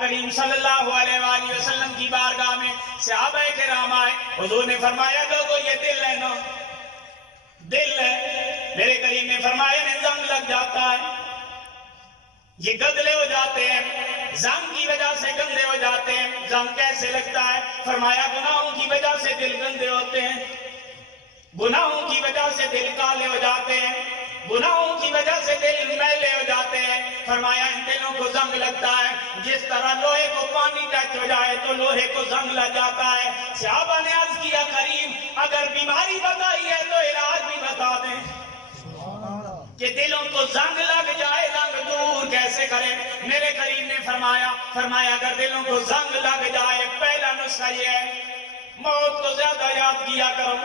کریم صلی اللہ علیہ وآلہ وسلم کی بارگاہ میں صحابہ کرام آئے. حضور نے فرمایا لوگوں یہ دل ہے نا، دل ہے. میرے کریم نے فرمایا میں زنگ لگ جاتا ہے، یہ گدلے ہو جاتے ہیں، زنگ کی وجہ سے گندے ہو جاتے ہیں. زنگ کیسے لگتا ہے؟ فرمایا گناہوں کی وجہ سے دل گندے ہوتے ہیں، گناہوں کی وجہ سے دل کالے ہو جاتے ہیں، گناہوں کی وجہ سے دل میلے ہو جاتے ہیں. فرمایا ان دلوں کو زنگ لگتا ہے جس طرح لوہے کو پانی ٹچ ہو جائے تو لوہے کو زنگ لگ جاتا ہے. صحابہ نے عرض کیا کریم اگر بیماری بتائی ہے تو علاج بھی بتا دیں کہ دلوں کو زنگ لگ جائے، زنگ دور کیسے کریں. میرے کریم نے فرمایا اگر دلوں کو زنگ لگ جائے پہلا نسخہ یہ ہے موت کو زیادہ یاد کیا کرو،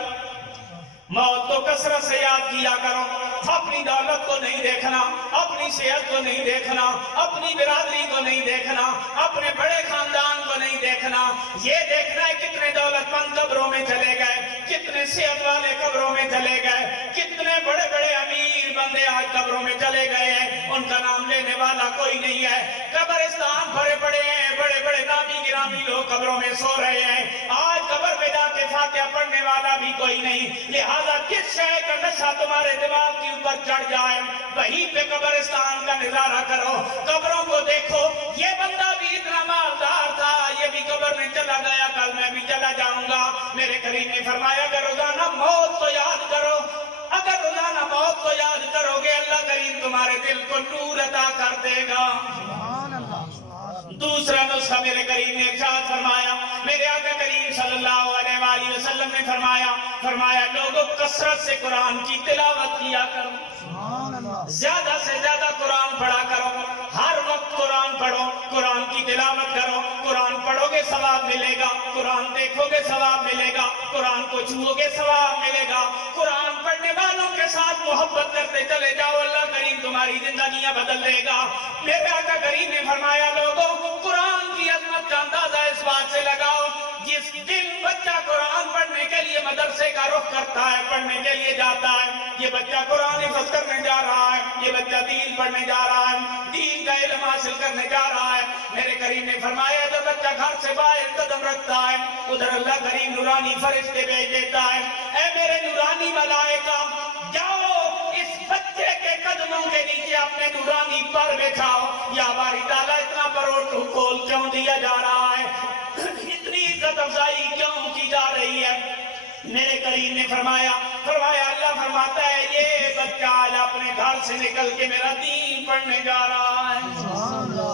موت کو کثرت سے یاد کیا کرو. اپنی دولت کو نہیں دیکھنا، اپنی صحت کو نہیں دیکھنا، اپنی برادری کو نہیں دیکھنا، اپنے بڑے خاندان کو نہیں دیکھنا. یہ دیکھنا ہے کتنے دولت مند قبروں میں چلے گئے، کتنے صحت والے قبروں میں چلے گئے، کتنے بڑے بڑے امیر بندے آج قبروں میں چلے گئے ہیں، ان کا نام لینے والا کوئی نہیں ہے. قبرستان بھرے پڑے ہیں، بڑے بڑے نامی گرامی لوگ قبروں میں سو رہے ہیں، آج قبر پہ جا کے فاتحہ پڑھنے والا بھی کوئی نہیں. لہذا کس شے کا نشہ تمہارے دماغ کے اوپر چڑھ جائے وہیں پہ قبرستان کا نظارہ کرو، قبروں کو دیکھو. یہ بندہ بھی اتنا مالدار تھا، یہ بھی قبر میں چلا گیا، کل میں بھی چلا جاؤں گا. میرے کریم نے فرمایا اگر روزانہ موت کو یاد کرو، اگر روزانہ موت کو یاد کرو گے اللہ کریم تمہارے دل کو نور عطا کر دے گا. دوسرا نسخہ میرے کریم نے ارشاد فرمایا، میرے آقا کریم صلی اللہ علیہ وآلہ وسلم نے فرمایا لوگوں کثرت سے قرآن کی تلاوت کیا کرو، زیادہ سے زیادہ قرآن پڑھا کرو، ہر وقت قرآن پڑھو، قرآن کی تلاوت کرو. قرآن پڑھو گے ثواب ملے گا، قرآن دیکھو گے ثواب ملے گا، قرآن کو چھو گے ثواب ملے گا. قرآن پڑھنے والوں کے ساتھ محبت کرتے چلے جاؤ، اللہ کریم تمہاری زندگیاں بدل دے گا. میرے آقا کریم نے فرمایا لوگوں قرآن کی عظمت کا اندازہ اس بات سے لگاؤ جس دن بچہ قرآن پڑھنے کے لیے مدرسے کا رخ کرتا ہے، پڑھنے کے لیے جاتا ہے، یہ بچہ قرآن حفظ کرنے جا رہا ہے، یہ بچہ دین پڑھنے جا رہا ہے، دین کا علم حاصل کرنے جا رہا ہے. میرے کریم نے فرمایا جب بچہ گھر سے باہر قدم رکھتا ہے ادھر اللہ کریم نورانی فرشتے بھیج دیتا ہے، اے میرے نورانی ملائکہ جاؤ اس بچے کے قدموں کے نیچے اپنے نورانی پر بچھاؤ. یا باری تعالیٰ اتنا پروٹوکول کیوں دیا جا رہا ہے، اتنی عزت افزائی کیوں کی جا رہی ہے. میرے کریم نے فرمایا اللہ فرماتا ہے یہ بچہ آج اپنے گھر سے نکل کے میرا دین پڑھنے جا رہا ہے.